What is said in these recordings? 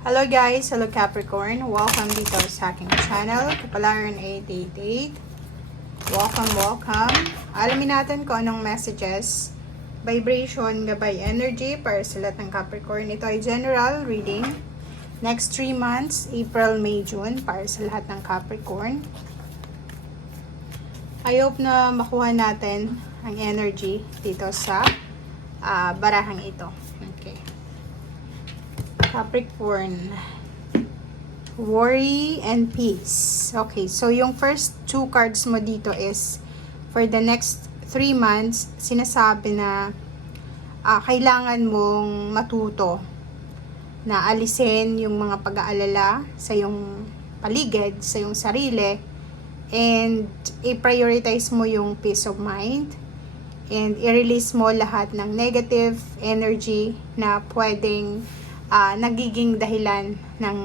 Hello guys, hello Capricorn. Welcome dito sa aking channel, Kapalaran 888. Welcome. Alamin natin kung anong messages, vibration, gabay energy para sa lahat ng Capricorn. Ito ay general reading. Next 3 months, April, May, June, para sa lahat ng Capricorn. I hope na makuha natin ang energy dito sa barahang ito. Okay. Capricorn, worry and peace. Okay, so yung first 2 cards mo dito is for the next 3 months, sinasabi na kailangan mong matuto na alisin yung mga pag-aalala sa yung paligid, sa yung sarili, and i-prioritize mo yung peace of mind, and i-release mo lahat ng negative energy na pwedeng nagiging dahilan ng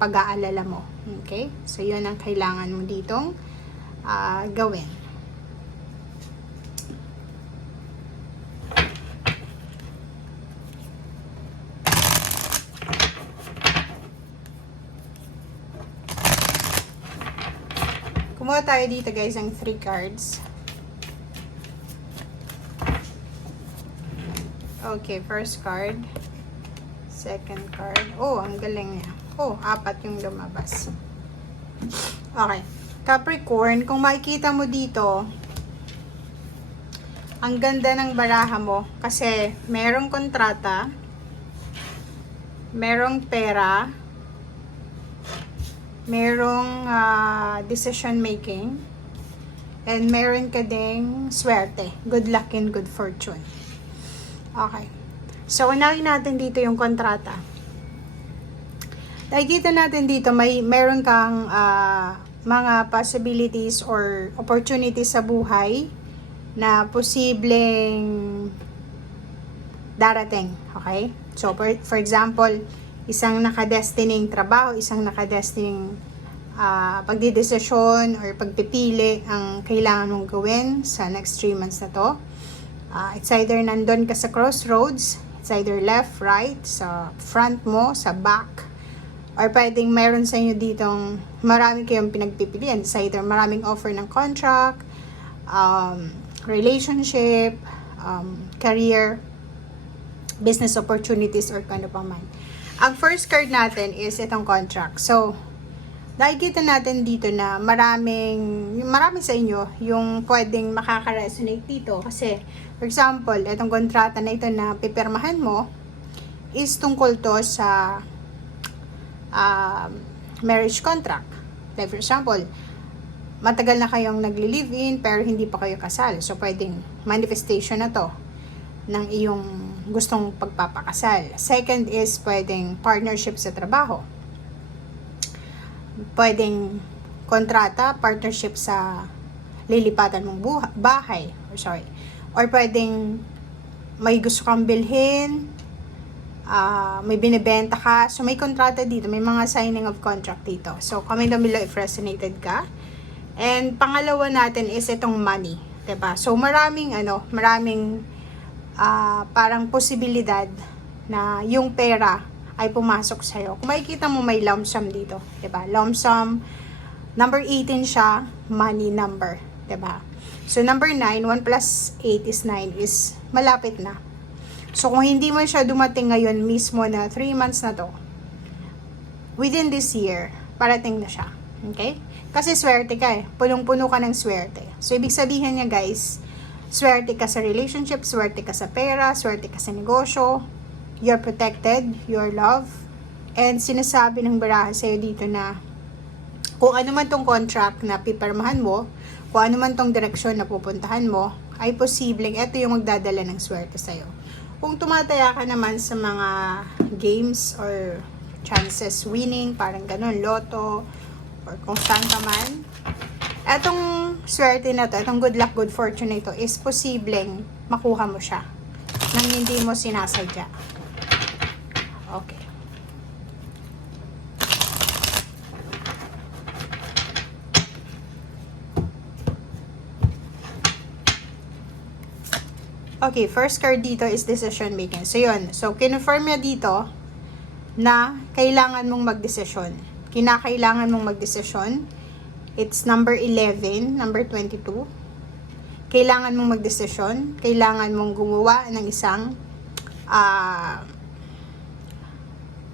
pag-aalala mo. Okay? So, yun ang kailangan mo ditong gawin. Kumuha tayo dito guys ng 3 cards. Okay, first card. Second card. Oh, ang galing niya. Oh, 4 yung lumabas. Okay. Capricorn, kung makikita mo dito, ang ganda ng baraha mo kasi merong kontrata, merong pera, merong decision making, and meron ka ding swerte. Good luck and good fortune. Okay. So, unahin natin dito yung kontrata. Nakikita natin dito, meron kang mga possibilities or opportunities sa buhay na posibleng darating. Okay? So, for example, isang nakadestining trabaho, isang nakadestining pagdidesisyon or pagpipili ang kailangan mong gawin sa next 3 months na to. It's either nandun ka sa crossroads, it's either left, right, sa front mo, sa back, or pwedeng meron sa inyo ditong marami kayong pinagpipilian. It's either maraming offer ng contract, relationship, career, business opportunities, or kano pa man. Ang first card natin is itong contract. So, nakikita natin dito na marami sa inyo yung pwedeng makaka-resonate dito. Kasi, for example, itong kontrata na ito na pipirmahan mo is tungkol to sa marriage contract. Like for example, matagal na kayong nagli-live-in pero hindi pa kayo kasal. So, pwedeng manifestation na to ng iyong gustong pagpapakasal. Second is pwedeng partnership sa trabaho. Pwedeng kontrata, partnership sa lilipatan mong bahay. Or pwedeng may gusto kang bilhin, may binibenta ka. So, may kontrata dito. May mga signing of contract dito. So, comment down below if resonated ka. And pangalawa natin is itong money. Diba? So, maraming parang posibilidad na yung pera ay pumasok sa'yo. Kung makikita mo may lump sum dito. Diba? Lump sum, number 18 siya, money number. Diba? So, number 9, 1 plus 8 is 9 is malapit na. So, kung hindi man siya dumating ngayon mismo na 3 months na to, within this year, parating na siya. Okay? Kasi swerte ka eh. Punong-puno ka ng swerte. So, ibig sabihin niya guys, swerte ka sa relationship, swerte ka sa pera, swerte ka sa negosyo, you're protected, you're loved, and sinasabi ng baraha sa'yo dito na kung ano man tong contract na pipirmahan mo, kung ano man tong direksyon na pupuntahan mo, ay posibleng ito yung magdadala ng swerte sa'yo. Kung tumataya ka naman sa mga games or chances winning, parang ganun, loto, or kung saan ka man, etong swerte na to, etong good luck, good fortune na ito, is posibleng makuha mo siya nang hindi mo sinasadya. Okay. Okay, first card dito is decision making. So, yun. So, kinonfirm niya dito na kailangan mong magdesisyon. Kinakailangan mong magdesisyon. It's number 11, number 22. Kailangan mong magdesisyon. Kailangan mong gumawa ng isang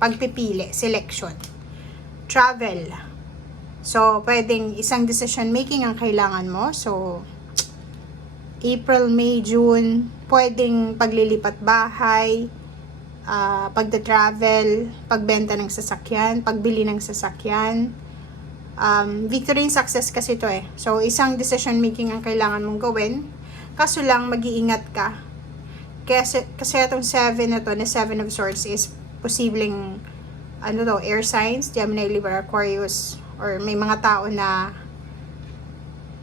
pagpipili, selection. Travel. So, pwedeng isang decision making ang kailangan mo. So, April, May, June, pwedeng paglilipat bahay, pagda-travel, pagbenta ng sasakyan, pagbili ng sasakyan. Victory and success kasi ito eh. So, isang decision making ang kailangan mong gawin. Kaso lang, mag-iingat ka. Kasi itong 7 na to, na 7 of Swords is posibleng, air signs, Gemini, Libra, Aquarius, or may mga tao na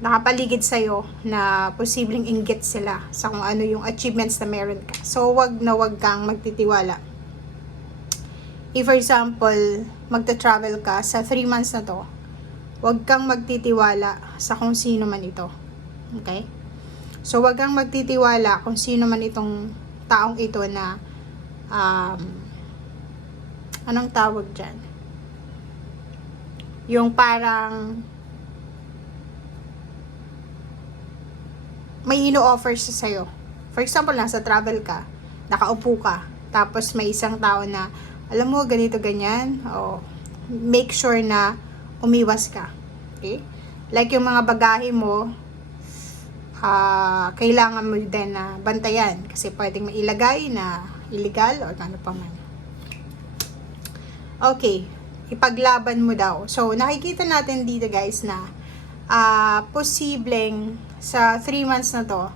nakapaligid sa'yo na posibleng inggit sila sa kung ano yung achievements na meron ka. So, wag kang magtitiwala. If, for example, magta-travel ka sa 3 months na to, wag kang magtitiwala sa kung sino man ito. Okay? So, wag kang magtitiwala kung sino man itong taong ito na anong tawag dyan? Yung parang may ino-offer siya sa'yo. For example, nasa travel ka, nakaupo ka, tapos may isang tao na, alam mo, ganito, ganyan, make sure na umiwas ka. Okay? Like yung mga bagahe mo, kailangan mo din na bantayan, kasi pwedeng mailagay na illegal or ano pa man. Okay, ipaglaban mo daw. So, nakikita natin dito guys na posibleng sa 3 months na to,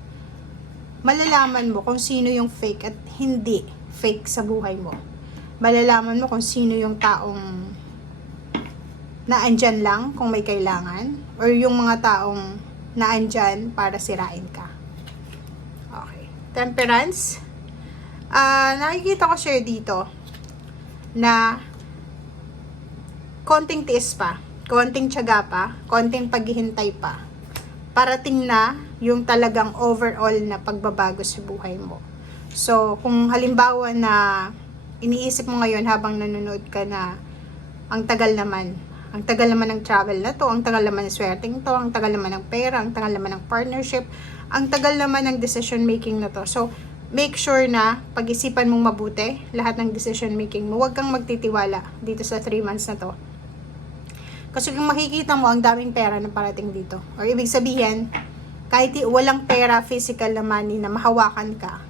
malalaman mo kung sino yung fake at hindi fake sa buhay mo. Malalaman mo kung sino yung taong naandyan lang kung may kailangan, or yung mga taong naandyan para sirain ka. Okay. Temperance. Nakikita ko share dito na konting tiis pa, konting tiyaga pa, konting paghihintay pa. Parating na yung talagang overall na pagbabago sa buhay mo. So, kung halimbawa na iniisip mo ngayon habang nanonood ka na ang tagal naman ng travel na to, ang tagal naman ng swerteng to, ang tagal naman ng pera, ang tagal naman ng partnership, ang tagal naman ng decision making na to. So, make sure na pag-isipan mong mabuti lahat ng decision making mo. Huwag kang magtitiwala dito sa 3 months na to. Kasi kung makikita mo ang daming pera na parating dito, or ibig sabihin, kahit walang pera, physical na money na mahawakan ka,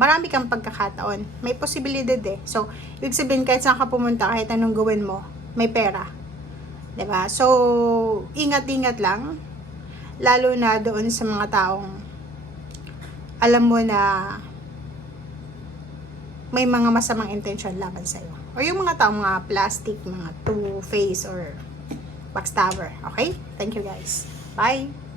marami kang pagkakataon. May posibilidad eh. So, ibig sabihin kahit saan ka pumunta, kahit anong gawin mo, may pera. 'Di ba? So, ingat-ingat lang. Lalo na doon sa mga taong alam mo na may mga masamang intention laban sa'yo. O yung mga taong mga plastic, mga two-face, or backstabber. Okay? Thank you guys. Bye!